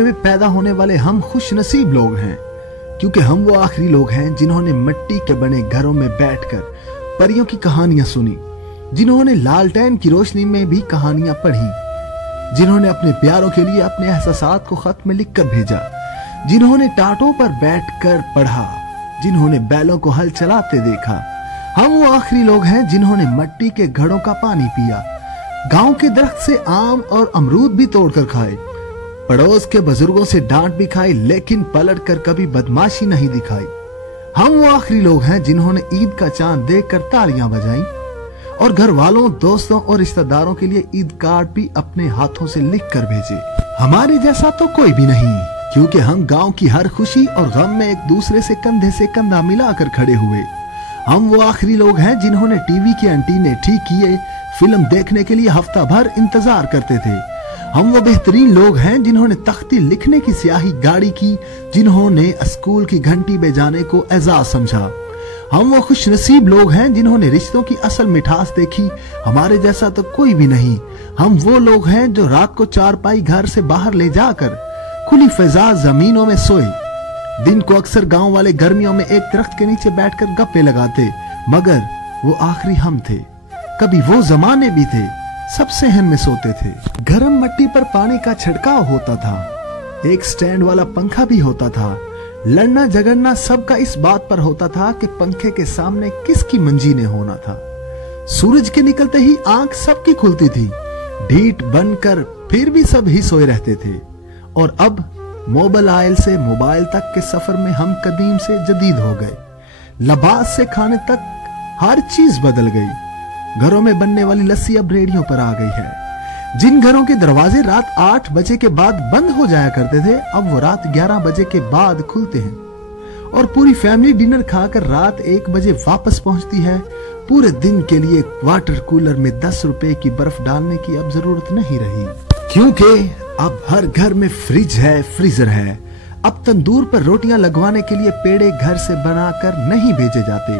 में पैदा होने वाले हम खुश नसीब लोग हैं, क्योंकि हम वो आखिरी लोग हैं जिन्होंने मिट्टी के बने घरों में बैठकर परियों की कहानियां सुनी, जिन्होंने लालटेन की रोशनी में भी कहानियां पढ़ी, जिन्होंने अपने प्यारों के लिए अपने एहसासात को खत में लिखकर भेजा, जिन्होंने टाटों पर बैठकर पढ़ा, जिन्होंने बैलों को हल चलाते देखा। हम वो आखिरी लोग हैं जिन्होंने मिट्टी के घड़ों का पानी पिया, गांव के दरख्त से आम और अमरूद भी तोड़कर खाए, पड़ोस के बुजुर्गों से डांट भी खाई, लेकिन पलट कर कभी बदमाशी नहीं दिखाई। हम वो आखिरी लोग हैं जिन्होंने ईद का चांद देखकर तालियां बजाई और घर वालों, दोस्तों और रिश्तेदारों के लिए ईद कार्ड भी अपने हाथों से लिख कर भेजे। हमारे जैसा तो कोई भी नहीं, क्योंकि हम गांव की हर खुशी और गम में एक दूसरे से कंधा मिलाकर खड़े हुए। हम वो आखिरी लोग हैं जिन्होंने टीवी के एंटीने ठीक किए, फिल्म देखने के लिए हफ्ता भर इंतजार करते थे। हम वो बेहतरीन लोग हैं जिन्होंने तख्ती लिखने की स्याही गाड़ी की, जिन्होंने स्कूल की घंटी बजाने को एजाज समझा। हम वो खुश नसीब लोग हैं जिन्होंने रिश्तों की असल मिठास देखी। हमारे जैसा तो कोई भी नहीं। हम वो लोग हैं जो रात को चारपाई घर से बाहर ले जाकर खुली फिजा जमीनों में सोए। दिन को अक्सर गांव वाले गर्मियों में एक दरख्त के नीचे बैठकर गप्पे लगाते, मगर वो आखिरी हम थे। कभी वो जमाने भी थे, सब सहन में सोते थे। गरम मिट्टी पर पानी का छिड़काव होता था, एक स्टैंड वाला पंखा भी होता था। लड़ना झगड़ना सबका इस बात पर होता था कि पंखे के सामने किसकी मंजी ने होना था। सूरज के निकलते ही आंख सबकी खुलती थी, ढीठ बनकर फिर भी सब ही सोए रहते थे। और अब मोबाइल से मोबाइल तक के सफर में हम कदीम से जदीद हो गए। लिबास से खाने तक हर चीज बदल गई। घरों में बनने वाली लस्सी अब रेडियो पर आ गई है। जिन घरों के दरवाजे रात 8 बजे के बाद बंद हो जाया करते थे, अब वो रात 11 बजे के बाद खुलते हैं। और पूरी फैमिली डिनर खाकर रात 1 बजे वापस पहुंचती है। पूरे दिन के लिए वाटर कूलर में 10 रुपए की बर्फ डालने की अब जरूरत नहीं रही, क्योंकि अब हर घर में फ्रिज है, फ्रीजर है। अब तंदूर पर रोटियां लगवाने के लिए पेड़े घर से बनाकर नहीं भेजे जाते।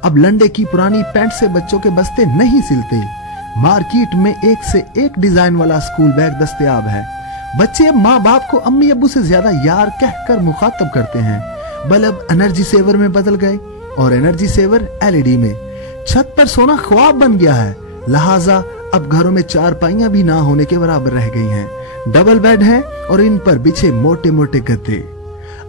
अब लंडे की पुरानी पैंट से बच्चों के बस्ते नहीं सिलते। मार्केट में एक से एक डिजाइन वाला स्कूल बैग दस्तयाब है। बच्चे अब माँ बाप को अम्मी अब्बू से ज्यादा यार कहकर मुखातब करते हैं। बल्ब एनर्जी सेवर में बदल गए और एनर्जी सेवर एलईडी में। छत पर सोना ख्वाब बन गया है, लिहाजा अब घरों में चारपाइयां भी ना होने के बराबर रह गई हैं। डबल बेड है और इन पर बिछे मोटे मोटे गद्दे।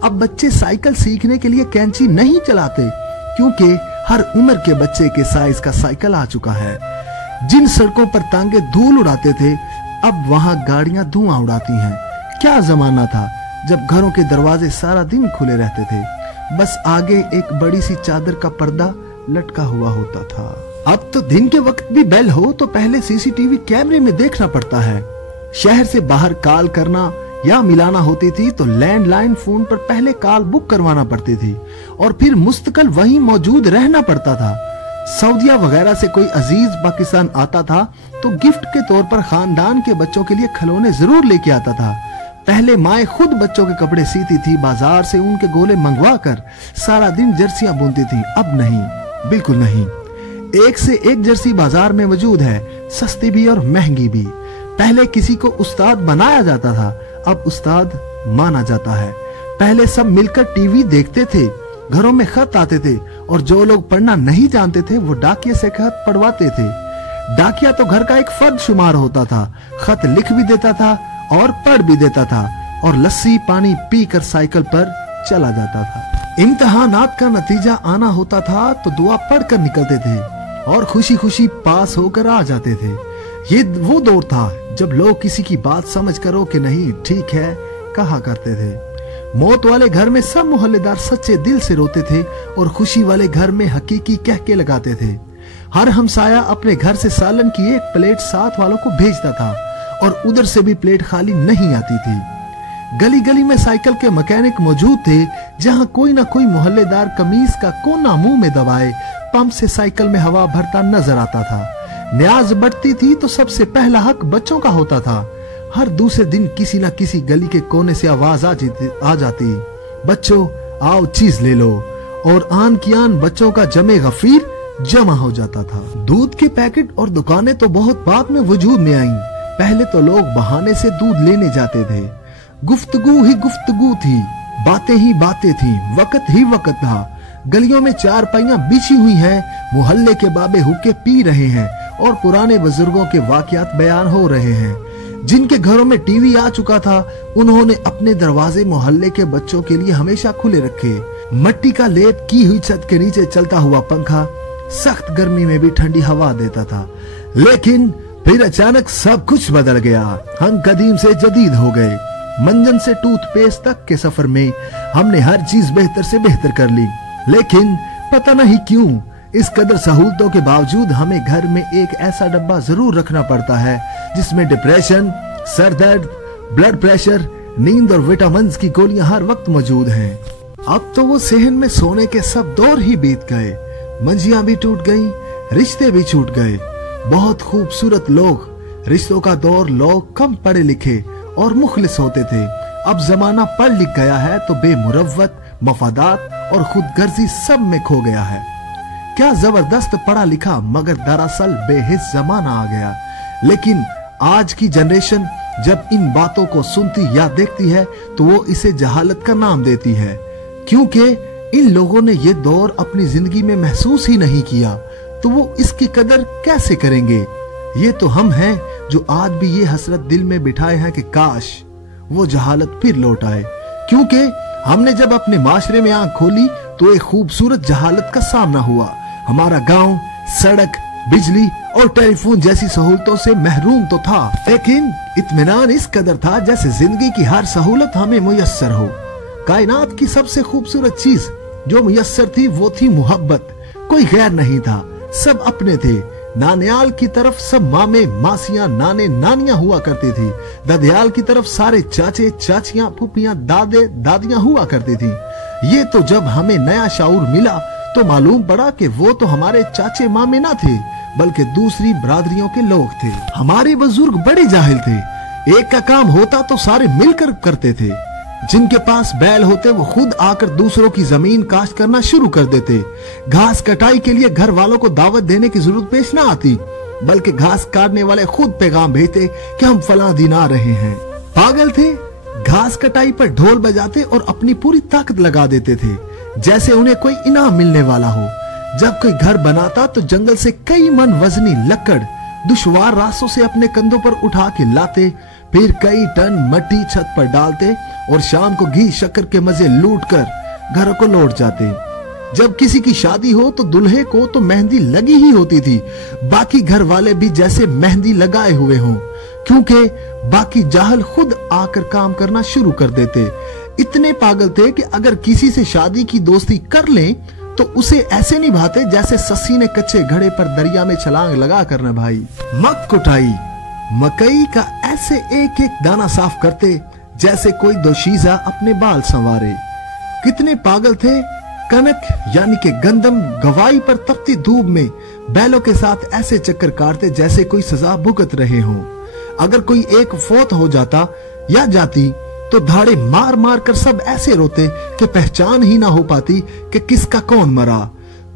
अब बच्चे साइकिल सीखने के लिए कैंची नहीं चलाते, क्योंकि हर उम्र के बच्चे के साइज का साइकिल आ चुका है। जिन सड़कों पर तांगे धूल उड़ाते थे, अब वहां गाड़ियां धुआं उड़ाती हैं। क्या जमाना था जब घरों के दरवाजे सारा दिन खुले रहते थे, बस आगे एक बड़ी सी चादर का पर्दा लटका हुआ होता था। अब तो दिन के वक्त भी बेल हो तो पहले सीसीटीवी कैमरे में देखना पड़ता है। शहर से बाहर कॉल करना या मिलाना होती थी तो लैंडलाइन फोन पर पहले कॉल बुक करवाना पड़ती थी और फिर मुस्तकिल वहीं मौजूद रहना पड़ता था। सऊदिया वगैरह से कोई अजीज पाकिस्तान आता था तो गिफ्ट के तौर पर खानदान के बच्चों के लिए खिलौने जरूर लेके आता था। पहले माएं खुद बच्चों के कपड़े सीती थी, बाजार से उनके गोले मंगवा कर सारा दिन जर्सियां बुनती थी। अब नहीं, बिल्कुल नहीं। एक से एक जर्सी बाजार में मौजूद है, सस्ती भी और महंगी भी। पहले किसी को उस्ताद बनाया जाता था, अब उस्ताद माना जाता है। पहले सब मिलकर टीवी देखते थे, घरों में खत आते थे और जो लोग पढ़ना नहीं जानते थे वो डाकिये से खत पढ़वाते थे। डाकिया तो घर का एक फर्द शुमार होता था, खत लिख भी देता था और पढ़ भी देता था और लस्सी पानी पीकर साइकिल पर चला जाता था। इम्तिहानात का नतीजा आना होता था तो दुआ पढ़कर निकलते थे और खुशी खुशी पास होकर आ जाते थे। ये वो दौर था जब लोग किसी की बात समझ करो कि नहीं ठीक है कहा करते थे। मौत वाले घर में सब मोहल्लेदार सच्चे दिल से रोते थे और खुशी वाले घर में हकीकी कह के लगाते थे। हर हमसाया अपने घर से सालन की एक प्लेट साथ वालों को भेजता था और उधर से भी प्लेट खाली नहीं आती थी। गली गली में साइकिल के मैकेनिक मौजूद थे, जहां कोई ना कोई मोहल्लेदार कमीज का कोना मुंह में दबाए पंप से साइकिल में हवा भरता नजर आता था। न्याज बढ़ती थी तो सबसे पहला हक बच्चों का होता था। हर दूसरे दिन किसी न किसी गली के कोने से आवाज आ जाती, बच्चों आओ चीज ले लो, और आन की आन बच्चों का जमे गफीर जमा हो जाता था। दूध के पैकेट और दुकानें तो बहुत बाद में वजूद में आईं। पहले तो लोग बहाने से दूध लेने जाते थे। गुफ्तगू ही गुफ्तगू थी, बातें ही बातें थी, वक्त ही वक्त था। गलियों में चारपाइयां बिछी हुई हैं, मोहल्ले के बाबे हुक्के पी रहे हैं और पुराने बुजुर्गों के वाकयात बयान हो रहे हैं। जिनके घरों में टीवी आ चुका था, उन्होंने अपने दरवाजे मोहल्ले के बच्चों के लिए हमेशा खुले रखे। मट्टी का लेप की हुई छत के नीचे चलता हुआ पंखा सख्त गर्मी में भी ठंडी हवा देता था। लेकिन फिर अचानक सब कुछ बदल गया। हम कदीम से जदीद हो गए। मंजन से टूथपेस्ट तक के सफर में हमने हर चीज बेहतर से बेहतर कर ली। लेकिन पता नहीं क्यों इस कदर सहूलतों के बावजूद हमें घर में एक ऐसा डब्बा जरूर रखना पड़ता है जिसमें डिप्रेशन, सर दर्द, ब्लड प्रेशर, नींद और विटामिन्स की गोलियां हर वक्त मौजूद हैं। अब तो वो सेहन में सोने के सब दौर ही बीत गए। मंजियां भी टूट गईं, रिश्ते भी छूट गए। बहुत खूबसूरत लोग, रिश्तों का दौर, लोग कम पढ़े लिखे और मुखलिस होते थे। अब जमाना पढ़ लिख गया है तो बेमुरव्वत, मफादात और खुदगर्जी सब में खो गया है। क्या जबरदस्त पढ़ा लिखा मगर दरअसल बेहिस जमाना आ गया। लेकिन आज की जनरेशन जब इन बातों को सुनती या देखती है तो वो इसे जहालत का नाम देती है, क्योंकि इन लोगों ने ये दौर अपनी जिंदगी में महसूस ही नहीं किया, तो वो इसकी कदर कैसे करेंगे। ये तो हम हैं जो आज भी ये हसरत दिल में बिठाए हैं कि काश वो जहालत फिर लौट आए, क्योंकि हमने जब अपने माशरे में आंख खोली तो एक खूबसूरत जहालत का सामना हुआ। हमारा गांव सड़क, बिजली और टेलीफोन जैसी सहूलतों से महरूम तो था, लेकिन इत्मीनान इस कदर था जैसे जिंदगी की हर सहूलत हमें मुयस्सर हो। कायनात की सबसे खूबसूरत चीज जो मुयस्सर थी वो थी मोहब्बत। कोई गैर नहीं था, सब अपने थे। नानियाल की तरफ सब मामे, मासियां, नाने, नानियां हुआ करती थी। ददियाल की तरफ सारे चाचे, चाचियां, फूफियां, दादे, दादियां हुआ करती थी। ये तो जब हमें नया शाऊर मिला तो मालूम पड़ा कि वो तो हमारे चाचे मामे ना थे बल्कि दूसरी बरादरियों के लोग थे। हमारे बुजुर्ग बड़े जाहिल थे। एक का काम होता तो सारे मिलकर करते थे। जिनके पास बैल होते वो खुद आकर दूसरों की जमीन काश्त करना शुरू कर देते। घास कटाई के लिए घर वालों को दावत देने की जरूरत पेश ना आती, बल्कि घास काटने वाले खुद पैगाम भेजते कि हम फलां दिन आ रहे हैं। पागल थे, घास कटाई पर ढोल बजाते और अपनी पूरी ताकत लगा देते थे जैसे उन्हें कोई इनाम मिलने वाला हो। जब कोई घर बनाता तो जंगल से कई मन वजनी लकड़ दुश्वार रास्तों से अपने कंधों पर उठा के लाते, फिर कई टन मट्टी छत पर डालते और शाम को घी शक्कर के मजे लूट कर घरों को लौट जाते। जब किसी की शादी हो तो दूल्हे को तो मेहंदी लगी ही होती थी, बाकी घर वाले भी जैसे मेहंदी लगाए हुए हों, क्योंकि बाकी जाहल खुद आकर काम करना शुरू कर देते। इतने पागल थे कि अगर किसी से शादी की दोस्ती कर लें तो उसे ऐसे निभाते जैसे सस्सी ने कच्चे घड़े पर दरिया में छलांग लगा कर न भाई। मक कुटाई, मकई का ऐसे एक एक दाना साफ करते जैसे कोई दोशीजा अपने बाल संवारे। कितने पागल थे, कनक यानी कि गंदम गवाई पर तपती धूप में बैलों के साथ ऐसे चक्कर काटते जैसे कोई सजा भुगत रहे हों। अगर कोई एक फौत हो जाता या जाती तो धाड़े मार मार कर सब ऐसे रोते कि पहचान ही ना हो पाती कि किसका कौन मरा।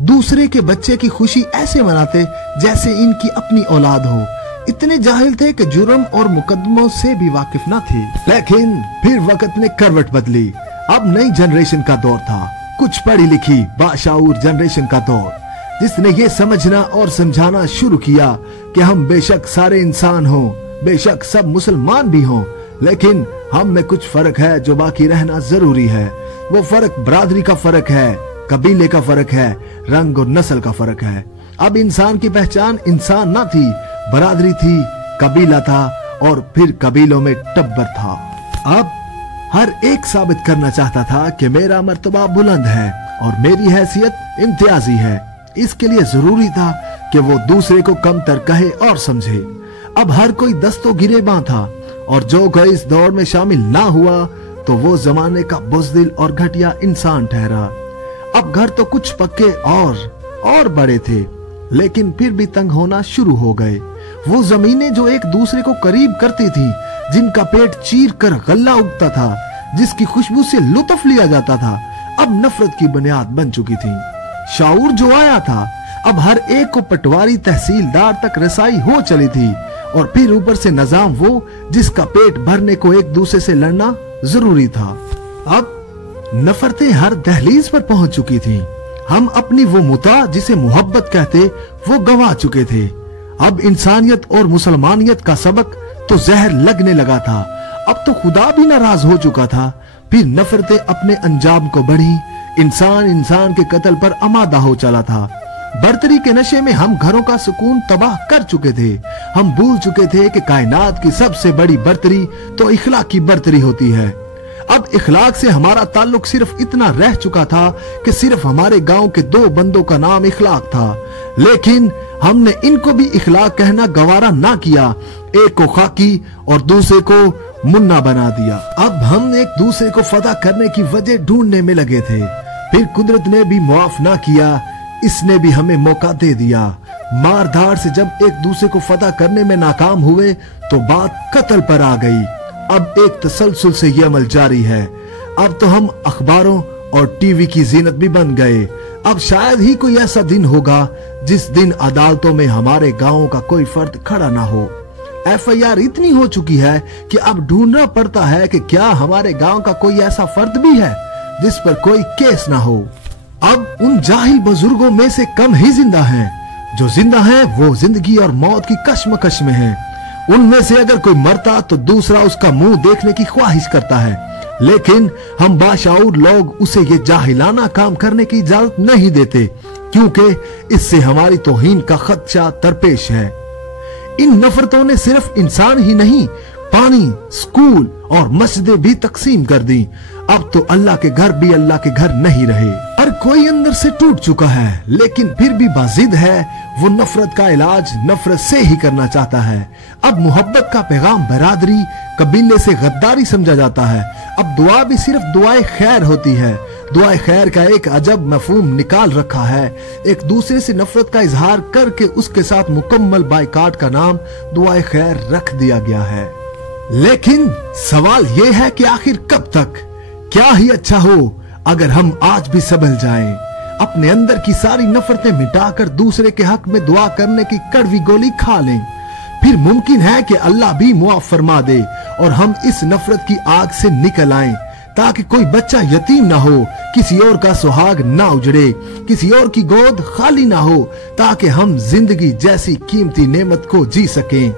दूसरे के बच्चे की खुशी ऐसे मनाते जैसे इनकी अपनी औलाद हो। इतने जाहिल थे कि जुर्म और मुकदमों से भी वाकिफ ना थे। लेकिन फिर वक्त ने करवट बदली। अब नई जनरेशन का दौर था, कुछ पढ़ी लिखी बाशाऊर जनरेशन का दौर, जिसने ये समझना और समझाना शुरू किया कि हम बेशक सारे इंसान हों, बेशक सब मुसलमान भी हों, लेकिन हम में कुछ फर्क है जो बाकी रहना जरूरी है। वो फर्क बरादरी का फर्क है, कबीले का फर्क है, रंग और नस्ल का फर्क है। अब इंसान की पहचान इंसान ना थी, बरादरी थी, कबीला था और फिर कबीलों में टब्बर था। अब हर एक साबित करना चाहता था कि मेरा मर्तबा बुलंद है और मेरी हैसियत इम्तियाजी है। इसके लिए जरूरी था कि वो दूसरे को कमतर कहे और समझे। अब हर कोई दस्तों गिरेबां था और जो कोई इस दौड़ में शामिल ना हुआ तो वो जमाने का बुज़दिल और घटिया इंसान ठहरा। अब घर तो कुछ पक्के और बड़े थे, लेकिन फिर भी तंग होना शुरू हो गए। वो जमीनें जो एक दूसरे को करीब करती थी, जिनका पेट चीर कर गल्ला उगता था, जिसकी खुशबू से लुत्फ लिया जाता था, अब नफरत की बुनियाद बन चुकी थी। शाऊर जो आया था, अब हर एक को पटवारी तहसीलदार तक रसाई हो चली थी और फिर ऊपर से निजाम वो जिसका पेट भरने को एक दूसरे से लड़ना जरूरी था। अब नफरतें हर दहलीज पर पहुंच चुकी थीं। हम अपनी वो मुता जिसे मोहब्बत कहते वो गंवा चुके थे। अब इंसानियत और मुसलमानियत का सबक तो जहर लगने लगा था। अब तो खुदा भी नाराज हो चुका था। फिर नफरतें अपने अंजाम को बढ़ी। इंसान के कत्ल पर आमादा हो चला था। बर्तरी के नशे में हम घरों का सुकून तबाह कर चुके थे। हम भूल चुके थे कि कायनात की सबसे बड़ी बर्तरी तो इखलाक की बर्तरी होती है। अब इखलाक से हमारा ताल्लुक सिर्फ इतना रह चुका था कि सिर्फ हमारे गांव के 2 बंदों का नाम इखलाक था, लेकिन हमने इनको भी इखलाक कहना गवारा ना किया। एक को खाकी और दूसरे को मुन्ना बना दिया। अब हम एक दूसरे को फदा करने की वजह ढूंढने में लगे थे। फिर कुदरत ने भी मुआफ ना किया, इसने भी हमें मौका दे दिया। मार धाड़ से जब एक दूसरे को फदा करने में नाकाम हुए तो बात कत्ल पर आ गई। अब एक तसलसल से ये अमल जारी है। अब तो हम अखबारों और टीवी की जीनत भी बन गए। अब शायद ही कोई ऐसा दिन होगा जिस दिन अदालतों में हमारे गांवों का कोई फर्द खड़ा ना हो। FIR इतनी हो चुकी है कि अब ढूंढना पड़ता है कि क्या हमारे गांव का कोई ऐसा फर्द भी है जिस पर कोई केस ना हो। अब उन जाहिल बुजुर्गों में से कम ही जिंदा हैं। जो जिंदा हैं वो जिंदगी और मौत की कश्मकश में हैं। उनमें से अगर कोई मरता तो दूसरा उसका मुंह देखने की ख्वाहिश करता है, लेकिन हम बाशाऊर लोग उसे ये जाहिलाना काम करने की इजाजत नहीं देते, क्योंकि इससे हमारी तौहीन का खदशा दरपेश है। इन नफरतों ने सिर्फ इंसान ही नहीं, पानी, स्कूल और मस्जिदें भी तकसीम कर दी। अब तो अल्लाह के घर भी अल्लाह के घर नहीं रहे। हर कोई अंदर से टूट चुका है, लेकिन फिर भी बाजिद है। वो नफरत का इलाज नफरत से ही करना चाहता है। अब मोहब्बत का पैगाम बरादरी, कबीले से गद्दारी समझा जाता है। अब दुआ भी सिर्फ दुआए खैर होती है। दुआए खैर का एक अजब मफहूम निकाल रखा है। एक दूसरे से नफरत का इजहार करके उसके साथ मुकम्मल बाइकाट का नाम दुआए खैर रख दिया गया है। लेकिन सवाल ये है कि आखिर कब तक? क्या ही अच्छा हो अगर हम आज भी संभल जाएं, अपने अंदर की सारी नफरतें मिटाकर दूसरे के हक में दुआ करने की कड़वी गोली खा लें। फिर मुमकिन है कि अल्लाह भी मुआफ फरमा दे और हम इस नफरत की आग से निकल आएं, ताकि कोई बच्चा यतीम ना हो, किसी और का सुहाग ना उजड़े, किसी और की गोद खाली ना हो, ताकि हम जिंदगी जैसी कीमती नेमत को जी सकें,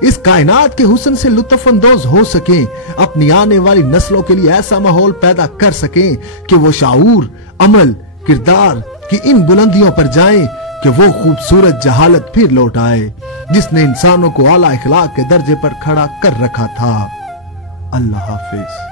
इस कायनात के हुस्न से लुत्फ अंदोज हो सकें, अपनी आने वाली नस्लों के लिए ऐसा माहौल पैदा कर सकें कि वो शाऊर, अमल, किरदार की इन बुलंदियों पर जाएं कि वो खूबसूरत जहालत फिर लौट आए जिसने इंसानों को आला इखलाक के दर्जे पर खड़ा कर रखा था। अल्लाह हाफिज।